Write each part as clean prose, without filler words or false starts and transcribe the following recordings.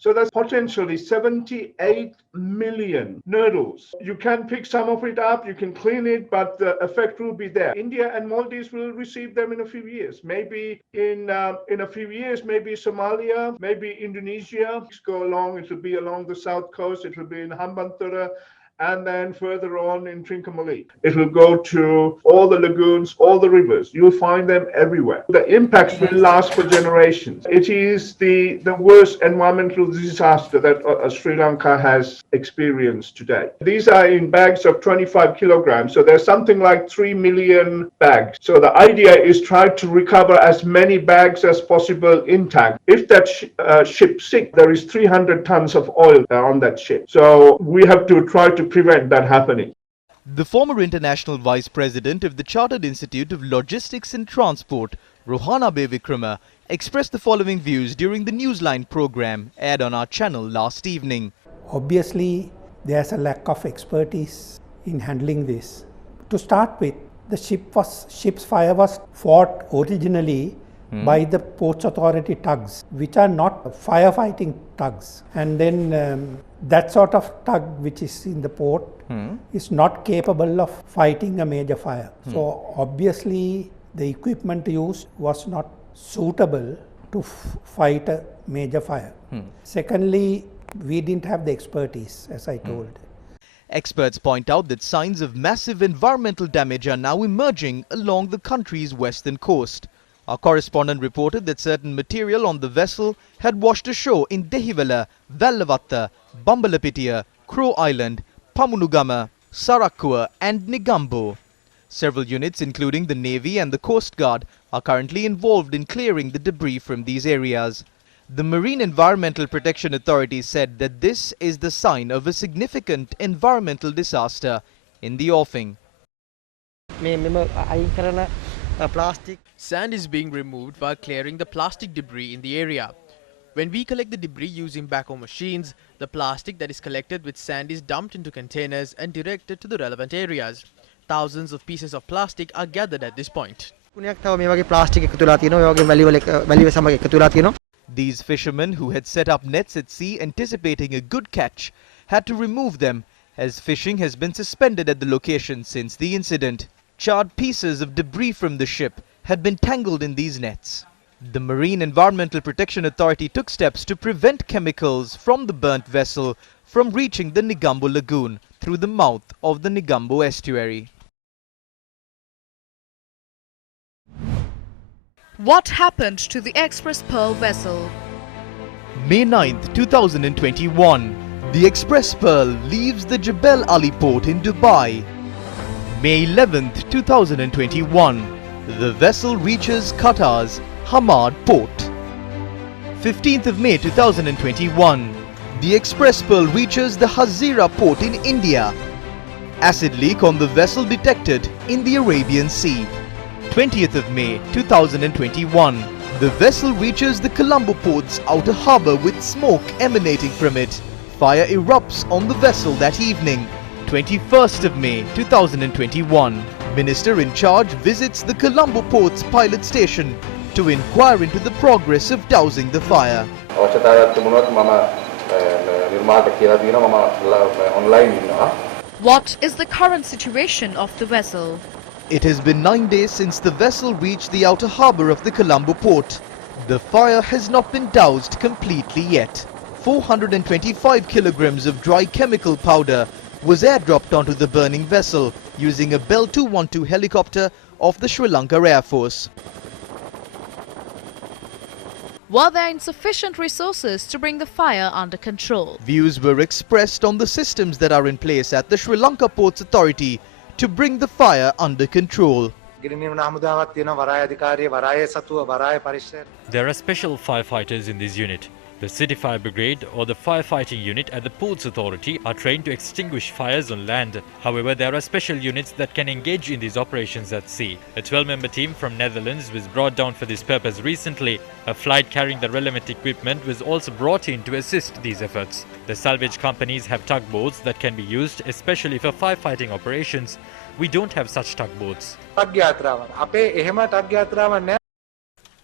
So that's potentially 78 million noodles. You can pick some of it up, you can clean it, but the effect will be there. India and Maldives will receive them in a few years. Maybe in a few years, maybe Somalia, maybe Indonesia. Go along, it will be along the south coast, it will be in Hambantota, and then further on in Trincomalee. It will go to all the lagoons, all the rivers. You'll find them everywhere. The impacts will last for generations. It is the worst environmental disaster that Sri Lanka has experienced today. These are in bags of 25 kilograms, so there's something like 3 million bags. So the idea is try to recover as many bags as possible intact. If that ship sinks, there is 300 tons of oil on that ship. So we have to try to prevent that happening. The former international vice president of the Chartered Institute of Logistics and Transport, Rohana Vikrama, expressed the following views during the Newsline program aired on our channel last evening. Obviously, there's a lack of expertise in handling this. To start with, the ship's fire was fought originally by the Ports Authority tugs, which are not firefighting tugs. And then that sort of tug which is in the port is not capable of fighting a major fire. So obviously the equipment used was not suitable to fight a major fire. Secondly, we didn't have the expertise, as I told. Experts point out that signs of massive environmental damage are now emerging along the country's western coast. Our correspondent reported that certain material on the vessel had washed ashore in Dehiwala, Vallavatta, Bambalapitiya, Crow Island, Pamunugama, Sarakkua and Negombo. Several units, including the Navy and the Coast Guard, are currently involved in clearing the debris from these areas. The Marine Environmental Protection Authority said that this is the sign of a significant environmental disaster in the offing. Sand is being removed while clearing the plastic debris in the area. When we collect the debris using backhoe machines, the plastic that is collected with sand is dumped into containers and directed to the relevant areas. Thousands of pieces of plastic are gathered at this point. These fishermen who had set up nets at sea anticipating a good catch had to remove them as fishing has been suspended at the location since the incident. Charred pieces of debris from the ship had been tangled in these nets. The Marine Environmental Protection Authority took steps to prevent chemicals from the burnt vessel from reaching the Negombo Lagoon through the mouth of the Negombo estuary. What happened to the Express Pearl vessel? May 9th, 2021, the Express Pearl leaves the Jebel Ali port in Dubai. May 11th, 2021, the vessel reaches Qatar's Hamad port. 15th of May 2021, the Express Pearl reaches the Hazira port in India. Acid leak on the vessel detected in the Arabian Sea. 20th of May 2021, the vessel reaches the Colombo port's outer harbour with smoke emanating from it. Fire erupts on the vessel that evening. 21st of May 2021, Minister in charge visits the Colombo port's pilot station to inquire into the progress of dousing the fire. What is the current situation of the vessel? It has been 9 days since the vessel reached the outer harbour of the Colombo port. The fire has not been doused completely yet. 425 kilograms of dry chemical powder was airdropped onto the burning vessel using a Bell 212 helicopter of the Sri Lanka Air Force. Were there insufficient resources to bring the fire under control? Views were expressed on the systems that are in place at the Sri Lanka Ports Authority to bring the fire under control. There are special firefighters in this unit. The City Fire Brigade or the firefighting unit at the Ports Authority are trained to extinguish fires on land. However, there are special units that can engage in these operations at sea. A 12-member team from Netherlands was brought down for this purpose recently. A flight carrying the relevant equipment was also brought in to assist these efforts. The salvage companies have tugboats that can be used, especially for firefighting operations. We don't have such tugboats.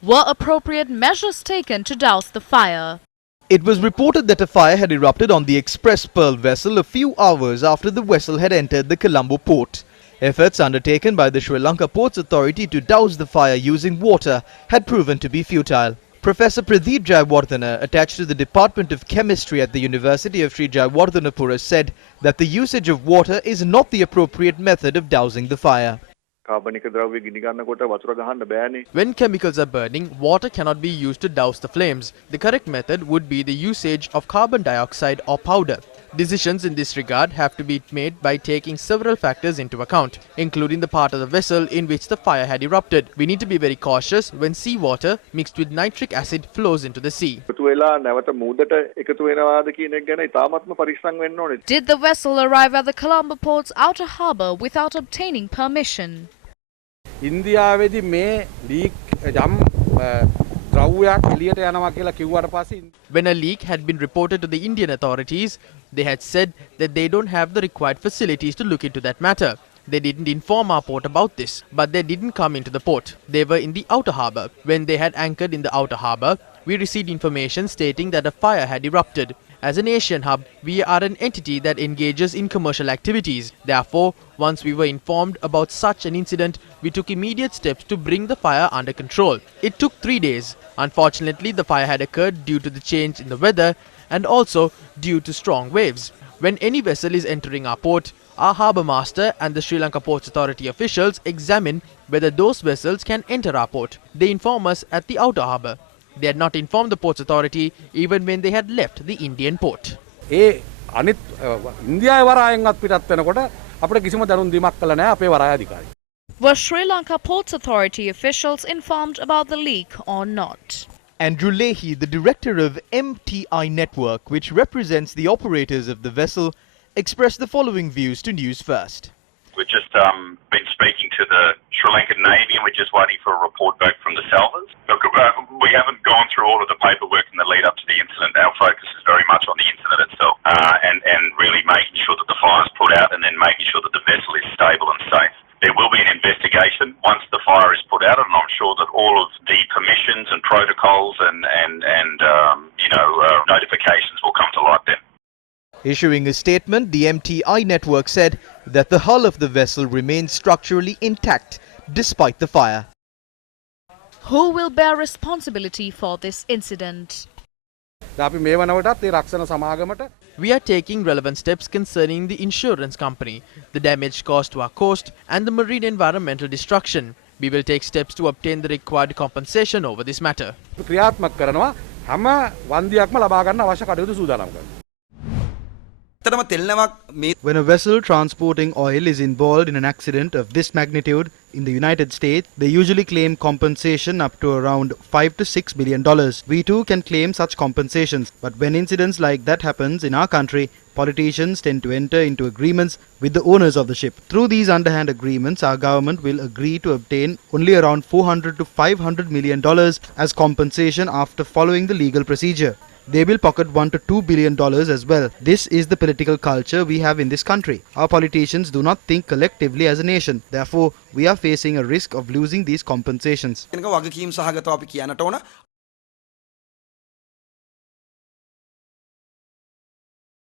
Were appropriate measures taken to douse the fire? It was reported that a fire had erupted on the Express Pearl vessel a few hours after the vessel had entered the Colombo port. Efforts undertaken by the Sri Lanka Ports Authority to douse the fire using water had proven to be futile. Professor Pradeep Jayawardena, attached to the Department of Chemistry at the University of Sri Jayawardhanapura, said that the usage of water is not the appropriate method of dousing the fire. When chemicals are burning, water cannot be used to douse the flames. The correct method would be the usage of carbon dioxide or powder. Decisions in this regard have to be made by taking several factors into account, including the part of the vessel in which the fire had erupted. We need to be very cautious when seawater mixed with nitric acid flows into the sea. Did the vessel arrive at the Colombo port's outer harbour without obtaining permission? ඉන්දියාවේදී මේ leak යම් ද්‍රව්‍යයක් එළියට යනවා කියලා කිව්වට පස්සේ When a leak had been reported to the Indian authorities, they had said that they don't have the required facilities to look into that matter. They didn't inform our port about this, but they didn't come into the port. They were in the outer harbour. When they had anchored in the outer harbour, we received information stating that a fire had erupted. As an Asian hub, we are an entity that engages in commercial activities. Therefore, once we were informed about such an incident, we took immediate steps to bring the fire under control. It took 3 days. Unfortunately, the fire had occurred due to the change in the weather and also due to strong waves. When any vessel is entering our port, our harbour master and the Sri Lanka Ports Authority officials examine whether those vessels can enter our port. They inform us at the outer harbour. They had not informed the Ports Authority even when they had left the Indian port. ඒ අනිත් ඉන්දියාවේ වරායෙන්වත් පිටත් වෙනකොට අපිට කිසිම දැනුම් දීමක් කළා නැහැ අපේ වරාය අධිකාරී. Were Sri Lanka Ports Authority officials informed about the leak or not? Andrew Leahy, the director of MTI Network, which represents the operators of the vessel, expressed the following views to News First. We've just been speaking to the Sri Lankan Navy and we're just waiting for a report back from the salvors. Look, we haven't gone through all of the paperwork in the lead up to the incident. Our focus is very much on the incident itself and really making sure that the fire's put out and then making sure that the vessel is stable and safe. There will be an investigation once the fire is put out, and I'm sure that all of the permissions and protocols and notifications will come to light then. Issuing a statement, the MTI network said that the hull of the vessel remains structurally intact despite the fire. Who will bear responsibility for this incident? අපි මේ වනකොටත් ඒ රක්ෂණ සමාගමට We are taking relevant steps concerning the insurance company, the damage caused to our coast and the marine environmental destruction. We will take steps to obtain the required compensation over this matter. ක්‍රියාත්මක කරනවා හැම වන්දියක්ම ලබා ගන්න අවශ්‍ය කටයුතු සූදානම් කරනවා. When a vessel transporting oil is involved in an accident of this magnitude in the United States, they usually claim compensation up to around $5 to $6 billion. We too can claim such compensations, but when incidents like that happens in our country, politicians tend to enter into agreements with the owners of the ship. Through these underhand agreements, our government will agree to obtain only around $400 to $500 million as compensation after following the legal procedure. They will pocket $1 to $2 billion as well. This is the political culture we have in this country. Our politicians do not think collectively as a nation. Therefore, we are facing a risk of losing these compensations.